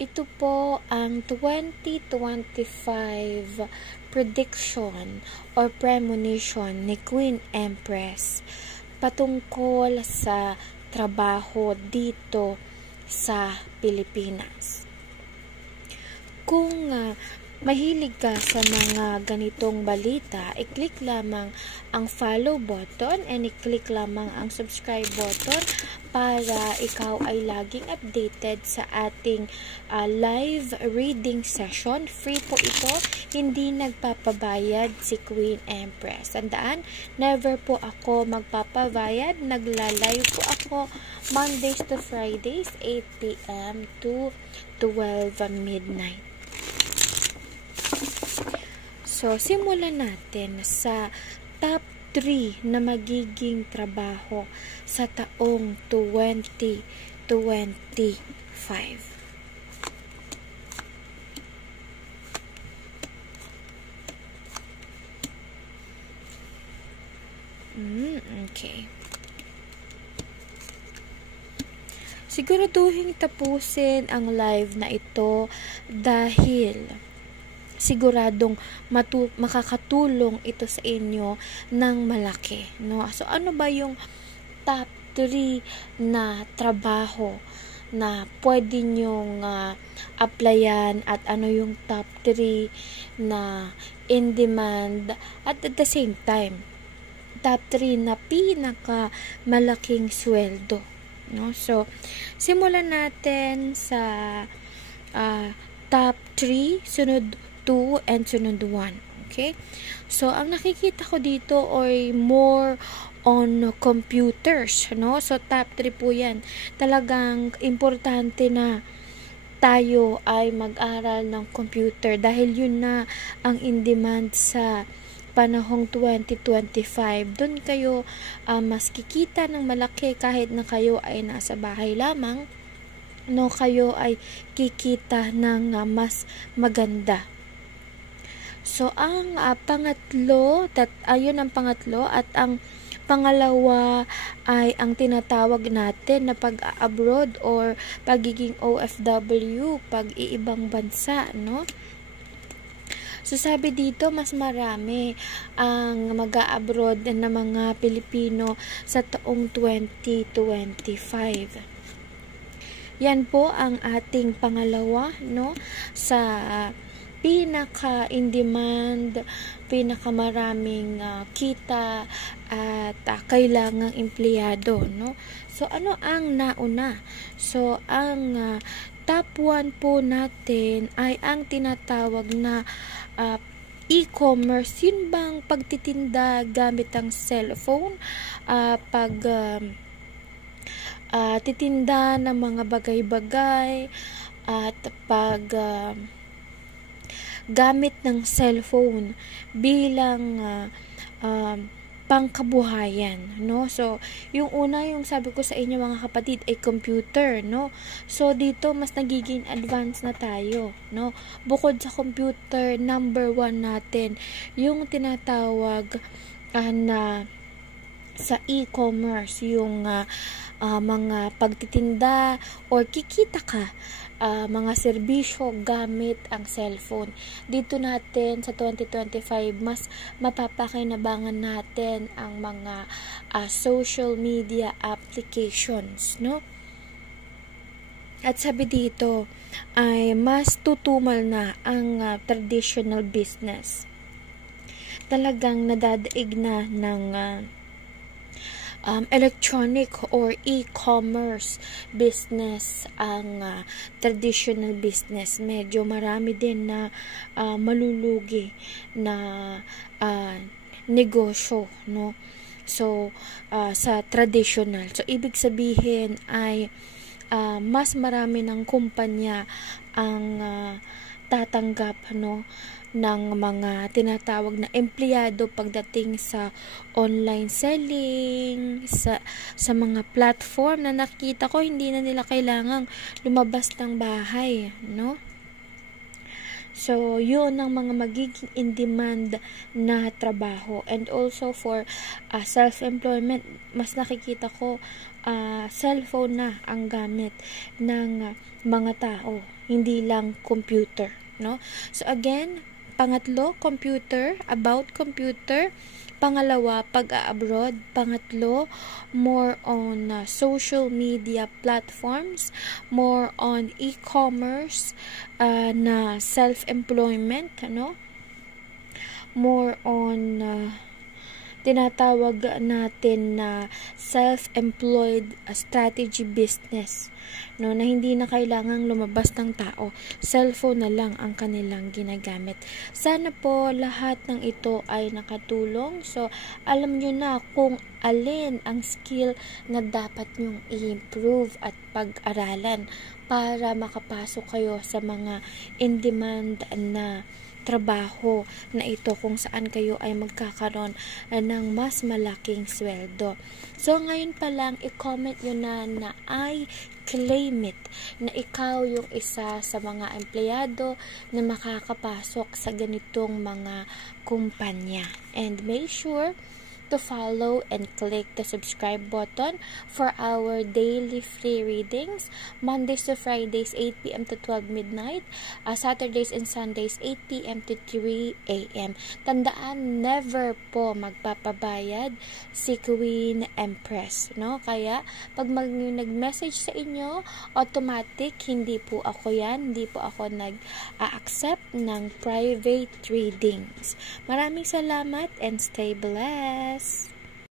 Ito po ang 2025 prediction or premonition ni Queen Empress patungkol sa trabaho dito sa Pilipinas. Kung mahilig ka sa mga ganitong balita, i-click lamang ang follow button and i-click lamang ang subscribe button para ikaw ay laging updated sa ating live reading session. Free po ito, hindi nagpapabayad si Queen Empress. Tandaan, never po ako magpapabayad. Nagla-live po ako Mondays to Fridays, 8 p.m. to 12 midnight. So, simulan natin sa top 3 na magiging trabaho sa taong 2025. Okay. Siguraduhin tapusin ang live na ito dahil siguradong makakatulong ito sa inyo ng malaki, no? So ano ba yung top 3 na trabaho na pwede nyong applyan at ano yung top 3 na in demand at the same time top 3 na pinaka malaking sweldo, no? So simulan natin sa top 3, sunod 2 and sunod 1. Okay? So, ang nakikita ko dito ay more on computers, no? So, top 3 po yan. Talagang importante na tayo ay mag-aral ng computer dahil yun na ang in-demand sa panahong 2025. Doon kayo mas kikita ng malaki kahit na kayo ay nasa bahay lamang, no? Kayo ay kikita ng mas maganda. So, ang pangatlo, ayun ang pangatlo, at ang pangalawa ay ang tinatawag natin na pag-abroad or pagiging OFW, pag-iibang bansa, no? So, sabi dito, mas marami ang mag-a-abroad na mga Pilipino sa taong 2025. Yan po ang ating pangalawa, no? Sa pinaka-in-demand, pinaka-maraming kita at kailangang empleyado, no? So, ano ang nauna? So, ang top 1 po natin ay ang tinatawag na e-commerce. Yun bang pagtitinda gamit ang cellphone, titinda ng mga bagay-bagay at gamit ng cellphone bilang pangkabuhayan, no? So, yung una, yung sabi ko sa inyo mga kapatid, ay computer, no? So, dito mas nagiging advanced na tayo, no? Bukod sa computer, number 1 natin, yung tinatawag na sa e-commerce, yung mga pagtitinda or kikita ka mga serbisyo gamit ang cellphone. Dito natin sa 2025 mas mapapakinabangan natin ang mga social media applications, no? At sabi dito ay mas tutumal na ang traditional business. Talagang nadadaig na ng electronic or e-commerce business ang traditional business. Medyo marami din na malulugi na negosyo, no? So, sa traditional. So, ibig sabihin ay mas marami ng kumpanya ang tatanggap, no, ng mga tinatawag na empleyado pagdating sa online selling, sa mga platform na nakita ko hindi na nila kailangang lumabas ng bahay, no? So, yun ang mga magiging in-demand na trabaho. And also for self-employment, mas nakikita ko cellphone na ang gamit ng mga tao, hindi lang computer, no? So again, pangatlo, computer, about computer. Pangalawa, pag-abroad. Pangatlo, more on social media platforms, more on e-commerce, na self-employment, ano? More on tinatawag natin na self-employed strategy business, no, na hindi na kailangang lumabas ng tao, cellphone na lang ang kanilang ginagamit. Sana po lahat ng ito ay nakatulong. So alam nyo na kung alin ang skill na dapat nyong i-improve at pag-aralan para makapasok kayo sa mga in-demand na trabaho na ito, kung saan kayo ay magkakaroon ng mas malaking sweldo. So ngayon pa lang, i-comment nyo na I claim it, na ikaw yung isa sa mga empleyado na makakapasok sa ganitong mga kumpanya. And make sure to follow and click the subscribe button for our daily free readings, Mondays to Fridays 8 p.m. to 12 midnight, Saturdays and Sundays 8 p.m. to 3 a.m. Tandaan, never po magpapabayad si Queen Empress, no? Kaya pag nag-message sa inyo, automatic, hindi po ako yan, hindi po ako nag-accept ng private readings. Maraming salamat and stay blessed.